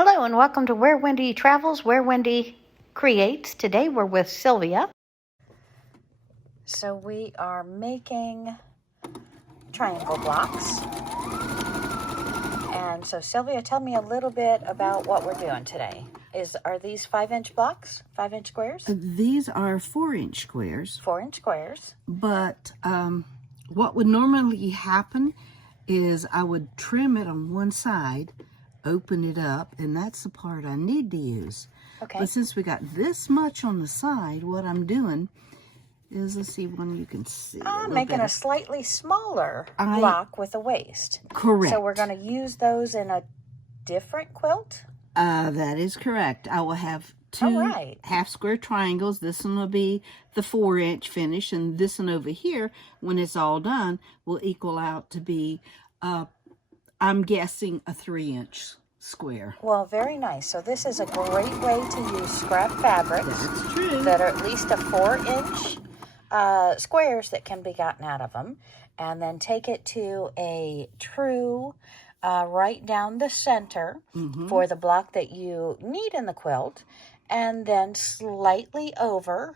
Hello and welcome to Where Wendy Travels, Where Wendy Creates. Today we're with Sylvia. So we are making triangle blocks. And so Sylvia, tell me a little bit about what we're doing today. Are these 5-inch blocks, 5-inch squares? These are 4-inch squares. 4-inch squares. But what would normally happen is I would trim it on one side, open it up, and that's the part I need to use. Okay. But since we got this much on the side, what I'm doing is, let's see one you can see. I'm making a slightly smaller block with a waist. Correct. So we're going to use those in a different quilt? That is correct. I will have two half square triangles. This one will be the 4-inch finish, and this one over here, when it's all done, will equal out to be, I'm guessing, a 3-inch square. Well, very nice. So this is a great way to use scrap fabrics. That's true. That are at least a 4-inch squares that can be gotten out of them, and then take it to a true right down the center for the block that you need in the quilt, and then slightly over,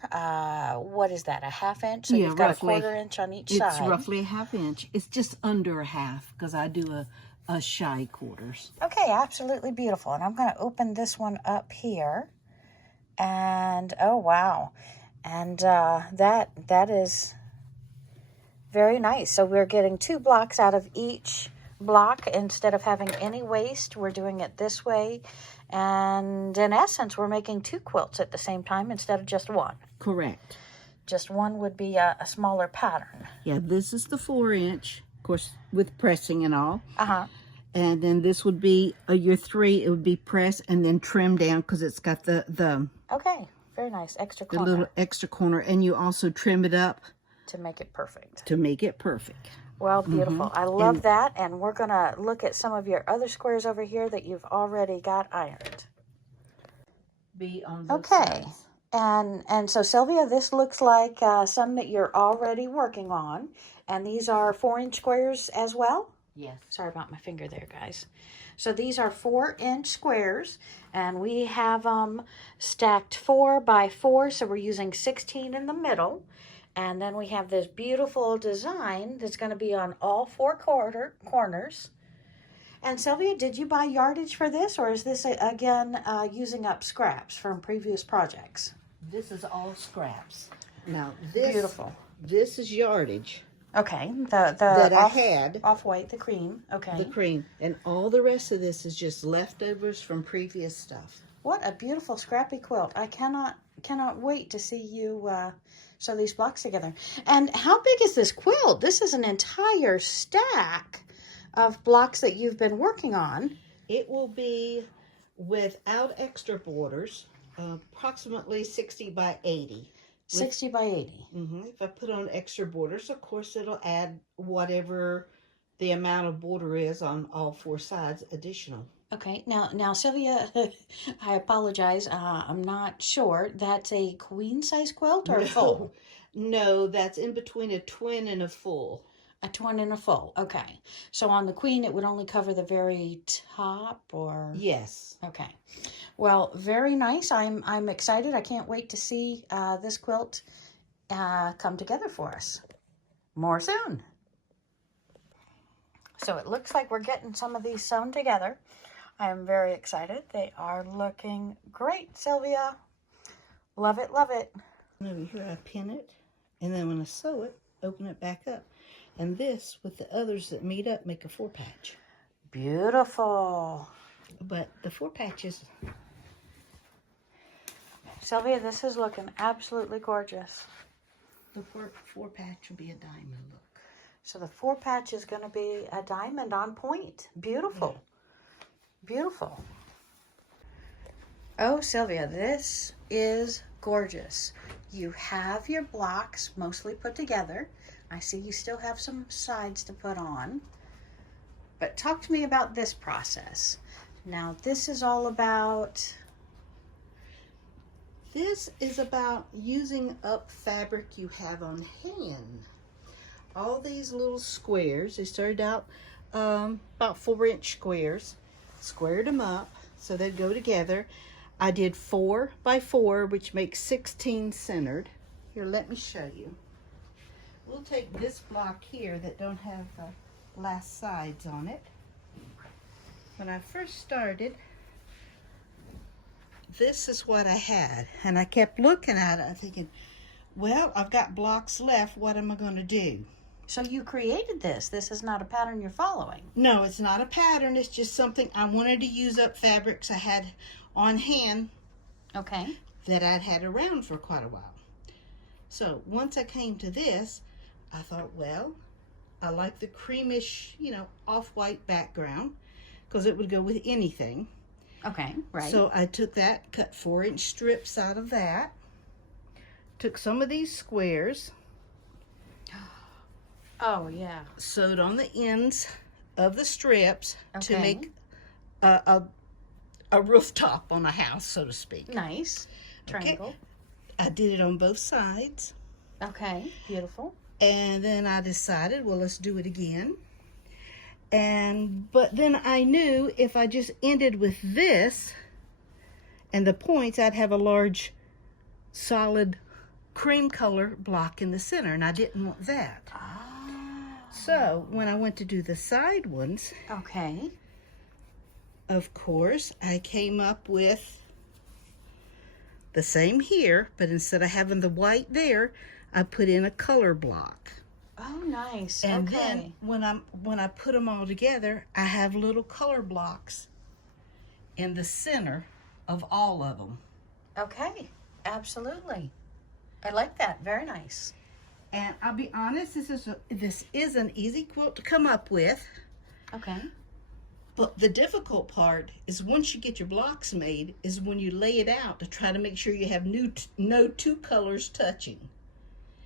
what is that, a 1/2 inch? So you've got roughly, a 1/4 inch on each side. It's roughly a 1/2 inch. It's just under a half because I do a shy quarters. Okay, absolutely beautiful. And I'm going to open this one up here, and oh wow, and that is very nice. So we're getting 2 blocks out of each block instead of having any waste. We're doing it this way, and in essence we're making 2 quilts at the same time instead of just one. Correct. Just one would be a smaller pattern. Yeah, this is the 4-inch, of course, with pressing and all. And then this would be your 3. It would be pressed and then trimmed down because it's got the okay, very nice extra corner. The little extra corner, and you also trim it up to make it perfect. To make it perfect. Well, beautiful. I love that. And we're going to look at some of your other squares over here that you've already got ironed. Be on both sides. And so, Sylvia, this looks like some that you're already working on. And these are 4-inch squares as well? Yes. Sorry about my finger there, guys. So these are 4-inch squares. And we have them stacked 4 by 4. So we're using 16 in the middle. And then we have this beautiful design that's going to be on all 4 corners. And Sylvia, did you buy yardage for this, or is this, again, using up scraps from previous projects? This is all scraps. Now, this, beautiful. This is yardage. Okay. That I had. Off-white, the cream. Okay. The cream. And all the rest of this is just leftovers from previous stuff. What a beautiful scrappy quilt. I cannot wait to see you sew these blocks together. And how big is this quilt? This is an entire stack of blocks that you've been working on. It will be, without extra borders, approximately 60 by 80. 60 by 80. If I put on extra borders, of course, it'll add whatever the amount of border is on all 4 sides additional. Okay, now Sylvia, I apologize, I'm not sure. That's a queen size quilt or a full? No, that's in between a twin and a full. A twin and a full, okay. So on the queen, it would only cover the very top, or? Yes. Okay. Well, very nice. I'm excited. I can't wait to see this quilt come together for us. More soon. So it looks like we're getting some of these sewn together. I am very excited. They are looking great, Sylvia. Love it, love it. Over here, I pin it, and then when I sew it, open it back up. And this, with the others that meet up, make a 4-patch. Beautiful. But the 4 patches... Sylvia, this is looking absolutely gorgeous. The 4 patch will be a diamond look. So the 4 patch is going to be a diamond on point. Beautiful. Yeah. Beautiful. Oh, Sylvia, this is gorgeous. You have your blocks mostly put together. I see you still have some sides to put on. But talk to me about this process. Now, this is all about... This is about using up fabric you have on hand. All these little squares, they started out about 4-inch squares. Squared them up, so they'd go together. I did 4 by 4, which makes 16 centered. Here, let me show you. We'll take this block here that don't have glass sides on it. When I first started, this is what I had, and I kept looking at it, thinking, well, I've got blocks left. What am I going to do? So you created this. This is not a pattern you're following. No, it's not a pattern. It's just something I wanted to use up fabrics I had on hand. Okay. That I'd had around for quite a while. So once I came to this, I thought, well, I like the creamish, off-white background because it would go with anything. Okay, right. So I took that, cut 4-inch strips out of that, took some of these squares. Oh, yeah. Sewed on the ends of the strips to Okay. make a rooftop on a house, so to speak. Nice. Triangle. Okay. I did it on both sides. Okay, beautiful. And then I decided, well, let's do it again. But then I knew if I just ended with this and the points, I'd have a large, solid cream color block in the center, and I didn't want that. Ah. So when I went to do the side ones, Okay. of course, I came up with the same here, but instead of having the white there, I put in a color block. Oh, nice. And okay. then when I put them all together, I have little color blocks in the center of all of them. Okay, absolutely. I like that. Very nice. And I'll be honest, this is an easy quilt to come up with. Okay. But the difficult part is once you get your blocks made is when you lay it out to try to make sure you have no two colors touching.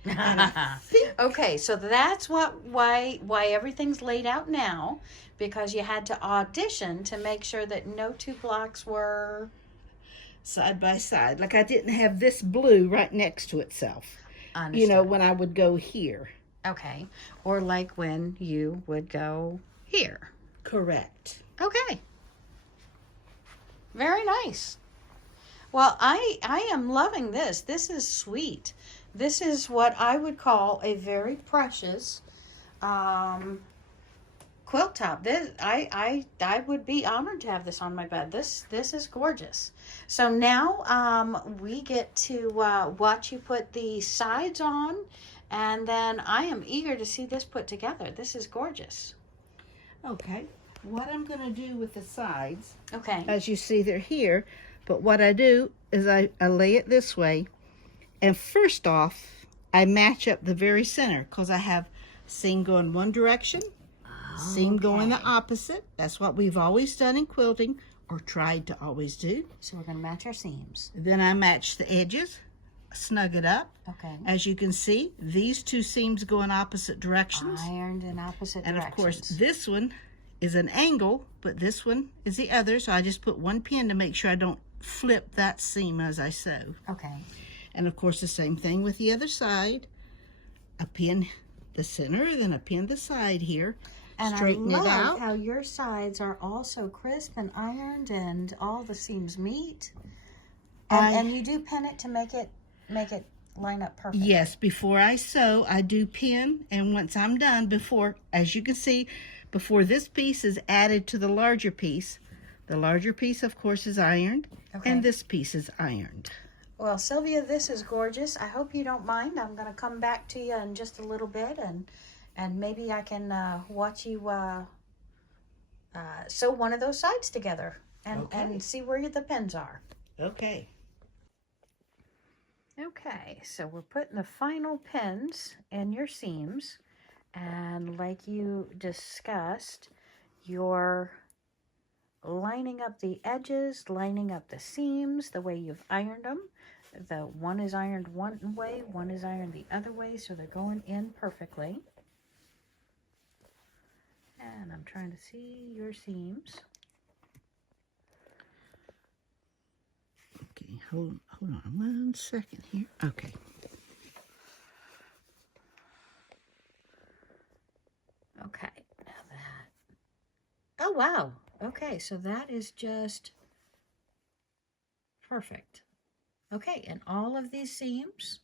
And I think, Okay, so that's why everything's laid out now, because you had to audition to make sure that no two blocks were side by side. Like I didn't have this blue right next to itself. understood. When I would go here. Okay, or like when you would go here. Correct. Okay. Very nice. Well, I am loving this. This is sweet. This is what I would call a very precious quilt top. This I would be honored to have this on my bed. This is gorgeous. So now we get to watch you put the sides on, and then I am eager to see this put together. This is gorgeous. Okay. What I'm going to do with the sides, Okay. as you see they're here, but what I do is I lay it this way, and first off, I match up the very center because I have seam going one direction, seam going the opposite. That's what we've always done in quilting, or tried to always do. So we're going to match our seams. Then I match the edges, snug it up. Okay. As you can see, these two seams go in opposite directions. Ironed in opposite And directions. of course, this one is an angle, but this one is the other. So I just put one pin to make sure I don't flip that seam as I sew. Okay. And of course, the same thing with the other side. I pin the center, then I pin the side here. And Straighten I it love out. how your sides are also crisp and ironed, and all the seams meet. And you do pin it to make it line up perfect. Yes, before I sew, I do pin, and once I'm done, as you can see, before this piece is added to the larger piece, of course, is ironed, Okay. and this piece is ironed. Well, Sylvia, this is gorgeous. I hope you don't mind. I'm going to come back to you in just a little bit, and maybe I can watch you sew one of those sides together and see where the pins are. Okay. Okay, so we're putting the final pins in your seams, and like you discussed, you're lining up the edges, lining up the seams the way you've ironed them. The one is ironed one way, one is ironed the other way, so they're going in perfectly. And I'm trying to see your seams. Okay, hold on 1 second here. Okay. Okay, now that. Oh, wow. Okay, so that is just Perfect. Okay, and all of these seams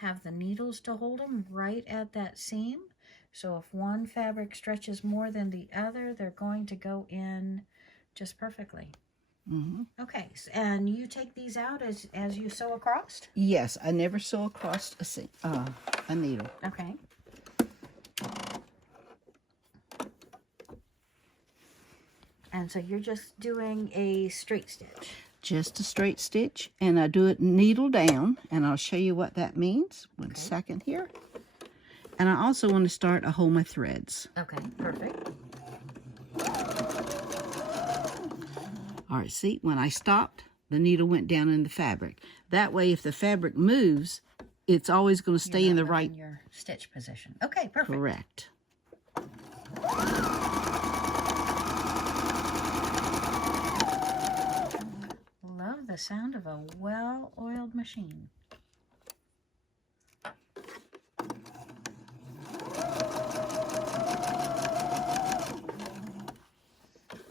have the needles to hold them right at that seam. So if one fabric stretches more than the other, they're going to go in just perfectly. Okay, and you take these out as you sew across? Yes, I never sew across a needle. Okay. And so you're just doing a straight stitch? Just a straight stitch, and I do it needle down, and I'll show you what that means. One second here. And I also want to start to hold my threads. Okay, perfect. All right, see, when I stopped, the needle went down in the fabric. That way, if the fabric moves, it's always going to stay in the right... your stitch position. Okay, perfect. Correct. Love the sound of a well-oiled machine.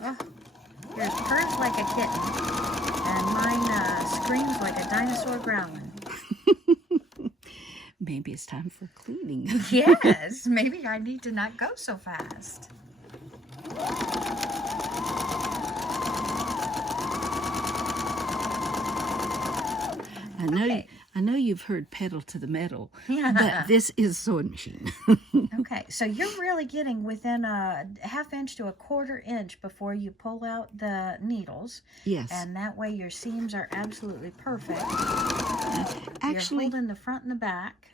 Oh, yours purrs like a kitten, and mine screams like a dinosaur growling. Maybe it's time for cleaning. Yes, maybe I need to not go so fast. I know you've heard pedal to the metal, Yeah. but this is a sewing machine. Okay, so you're really getting within a ½ inch to a ¼ inch before you pull out the needles. Yes. And that way your seams are absolutely perfect. Actually, you're holding the front and the back.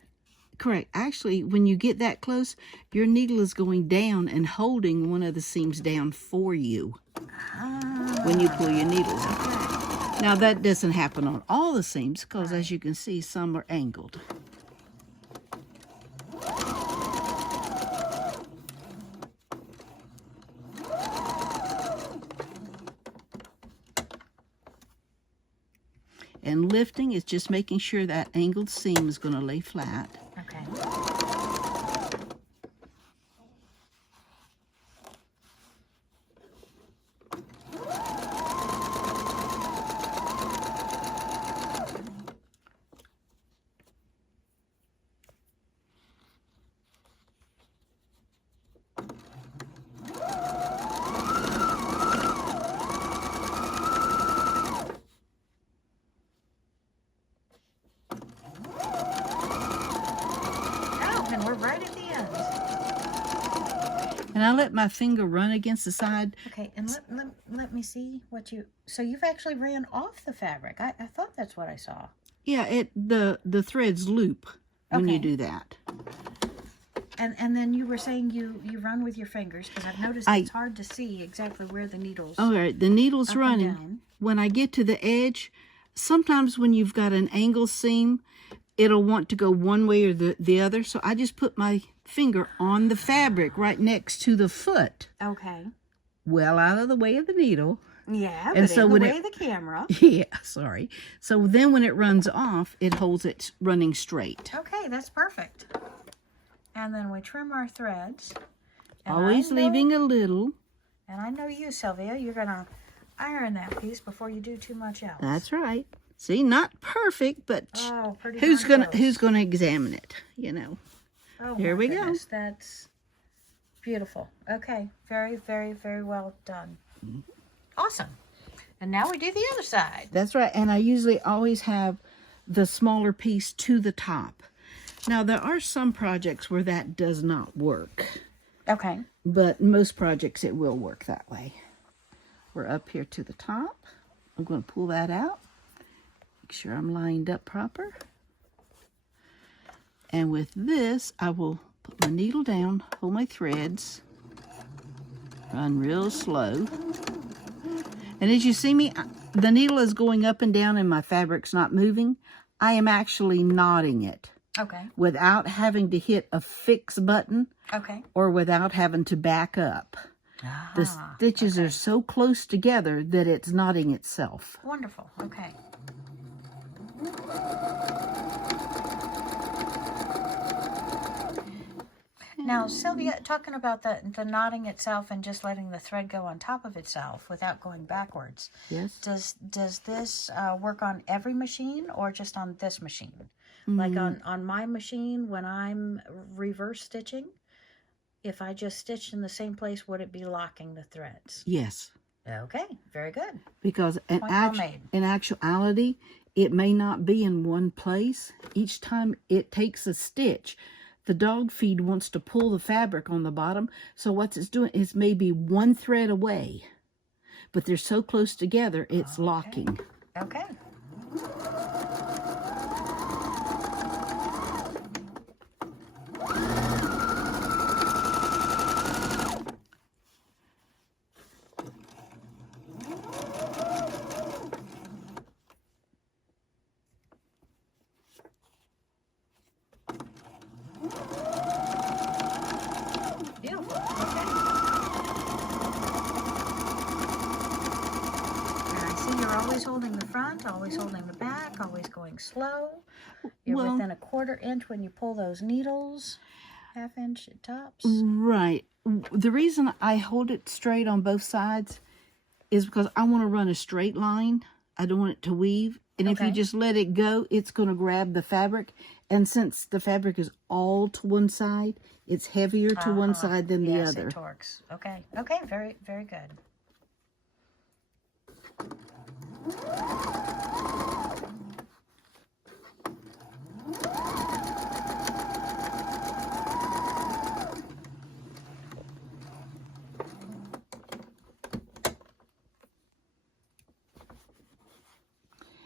Correct. Actually, when you get that close, your needle is going down and holding one of the seams down for you when you pull your needles. Okay. Now, that doesn't happen on all the seams because, as you can see, some are angled. And lifting is just making sure that angled seam is going to lay flat. Okay. And we're right at the end. And I let my finger run against the side. Okay, and let me see what you... So you've actually ran off the fabric. I thought that's what I saw. Yeah, the threads loop when you do that. And then you were saying you run with your fingers, because I've noticed it's hard to see exactly where the needles... All right, the needle's running. When I get to the edge, sometimes when you've got an angle seam, it'll want to go one way or the other. So I just put my finger on the fabric right next to the foot. Okay. Well out of the way of the needle. Yeah, and but so in the when way of the camera. Yeah, sorry. So then when it runs off, it holds it running straight. Okay, that's perfect. And then we trim our threads. Always leaving a little. And I know you, Sylvia, you're going to iron that piece before you do too much else. That's right. See, not perfect, but pretty who's gonna examine it, you know? Oh, here we go. That's beautiful. Okay, very, very, very well done. Awesome. And now we do the other side. That's right. And I usually always have the smaller piece to the top. Now, there are some projects where that does not work. Okay. But most projects, it will work that way. We're up here to the top. I'm going to pull that out. Make sure I'm lined up proper. And with this, I will put my needle down, hold my threads, run real slow. And as you see me, the needle is going up and down and my fabric's not moving. I am actually knotting it. Okay. Without having to hit a fix button. Okay. Or without having to back up. The stitches are so close together that it's knotting itself. Wonderful. Okay. Now, Sylvia, talking about the knotting itself and just letting the thread go on top of itself without going backwards. Yes. Does this work on every machine or just on this machine? Like on my machine, when I'm reverse stitching, if I just stitched in the same place, would it be locking the threads? Yes. Okay, very good. Because in actuality, it may not be in one place. Each time it takes a stitch, the dog feed wants to pull the fabric on the bottom. So what it's doing is maybe one thread away. But they're so close together, it's locking. Okay. Beautiful. Okay. And I see you're always holding the front, always holding the back, always going slow. You're within a 1/4 inch when you pull those needles, 1/2 inch at tops. Right. The reason I hold it straight on both sides is because I want to run a straight line. I don't want it to weave. And if you just let it go, it's going to grab the fabric. And since the fabric is all to one side, it's heavier to one side than the other. Yes, it torques. Okay. Okay, very, very good.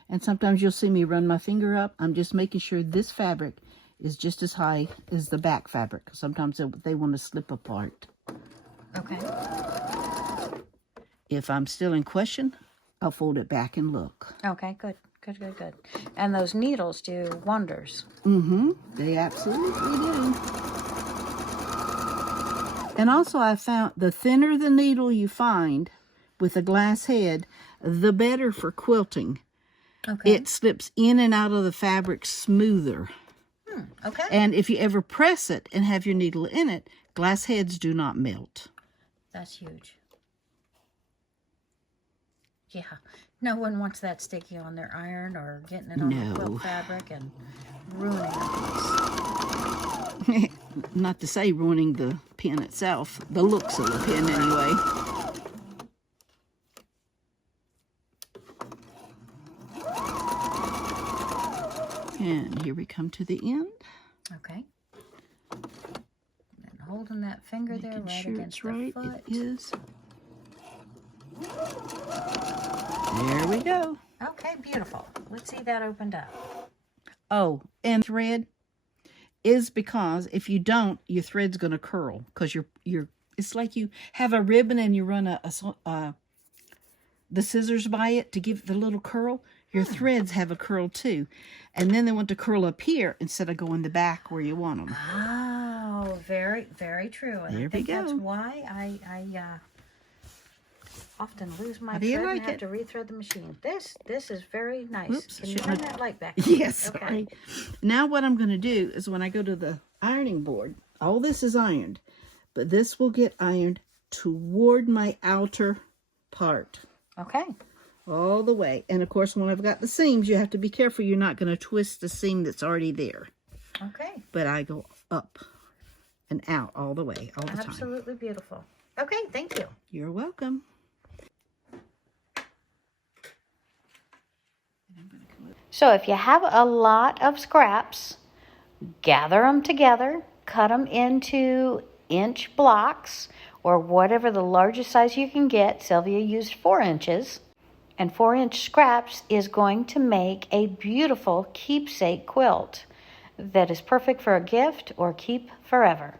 And sometimes you'll see me run my finger up. I'm just making sure this fabric is just as high as the back fabric. Sometimes they want to slip apart. Okay. If I'm still in question, I'll fold it back and look. Okay, good. Good, good, good. And those needles do wonders. Mm-hmm. They absolutely do. And also I found the thinner the needle you find with a glass head, the better for quilting. Okay. It slips in and out of the fabric smoother. Okay. And if you ever press it and have your needle in it, glass heads do not melt. That's huge. Yeah. No one wants that sticky on their iron or getting it on the quilt fabric and ruining a piece. Not to say ruining the pin itself. The looks of the pin anyway. And here we come to the end. Okay. And holding that finger there right against the foot. It is. There we go. Okay, beautiful. Let's see that opened up. Oh, and thread is because if you don't, your thread's going to curl because you're. It's like you have a ribbon and you run the scissors by it to give it the little curl. Your threads have a curl too, and then they want to curl up here instead of going the back where you want them. Oh, very, very true. And There I think we go. that's why I often lose my How do you thread like and have it? to rethread the machine. This is very nice. Whoops, Can you turn that light back? Yes. Okay. Sorry. Now what I'm going to do is when I go to the ironing board, all this is ironed, but this will get ironed toward my outer part. Okay. All the way. And of course, when I've got the seams, you have to be careful you're not going to twist the seam that's already there. Okay. But I go up and out all the way, all the time. Absolutely beautiful. Okay, thank you. You're welcome. So if you have a lot of scraps, gather them together, cut them into inch blocks or whatever the largest size you can get. Sylvia used 4 inches. And 4-inch scraps is going to make a beautiful keepsake quilt that is perfect for a gift or keep forever.